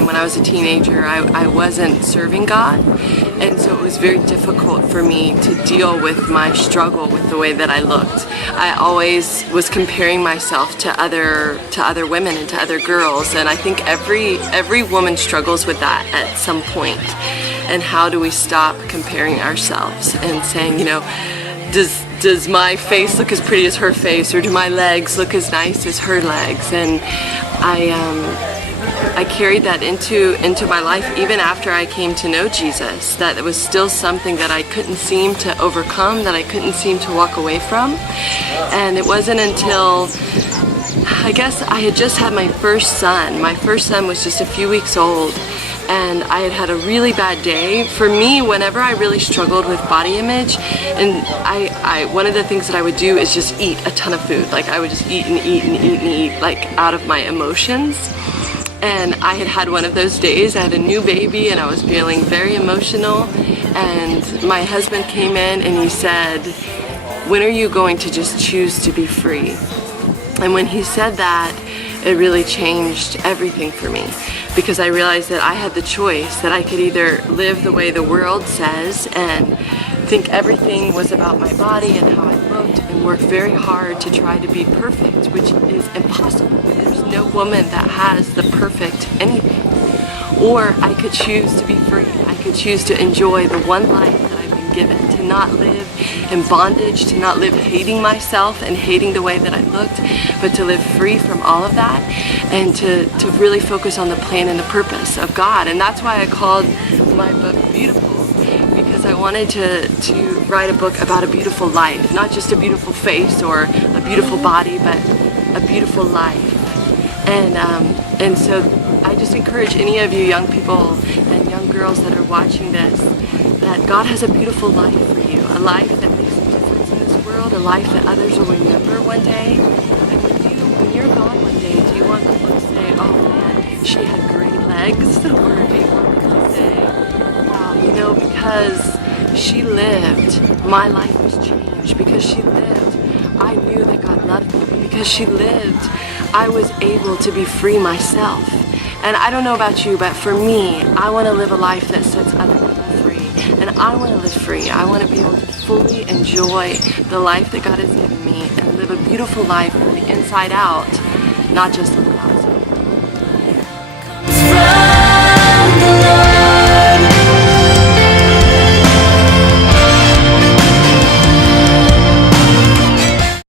and when I was a teenager, I wasn't serving God, and so it was very difficult for me to deal with my struggle with the way that I looked. I always was comparing myself to other women and to other girls, and I think every woman struggles with that at some point. And how do we stop comparing ourselves and saying, you know, does my face look as pretty as her face, or do my legs look as nice as her legs? And I carried that into my life even after I came to know Jesus. That it was still something that I couldn't seem to overcome, that I couldn't seem to walk away from. And it wasn't until, I guess, I had just had my first son. My first son was just a few weeks old, and I had had a really bad day. For me, whenever I really struggled with body image, and one of the things that I would do is just eat a ton of food. Like, I would just eat and eat and eat and eat, like, out of my emotions. And I had had one of those days. I had a new baby and I was feeling very emotional, and my husband came in and he said, "When are you going to just choose to be free?" And when he said that, it really changed everything for me, because I realized that I had the choice, that I could either live the way the world says and think everything was about my body and how I looked and work very hard to try to be perfect, which is impossible. There's no woman that has the perfect anything. Or I could choose to be free. I could choose to enjoy the one life that I've been given, to not live in bondage, to not live hating myself and hating the way that I looked, but to live free from all of that, and to really focus on the plan and the purpose of God. And that's why I called my book Beautiful, because I wanted to write a book about a beautiful life, not just a beautiful face or a beautiful body, but a beautiful life. And so I just encourage any of you young people and young girls that are watching this, that God has a beautiful life for you, a life that makes a difference in this world, a life that others will remember one day. And when you're gone one day, do you want people to say, "Oh man, she had great legs," or do you want them to say, "Wow, you know, because she lived, my life was changed. Because she lived, I knew that God loved me. Because she lived, I was able to be free myself." And I don't know about you, but for me, I want to live a life that sets other people free. And I want to live free. I want to be able to fully enjoy the life that God has given me and live a beautiful life from the inside out, not just on the outside.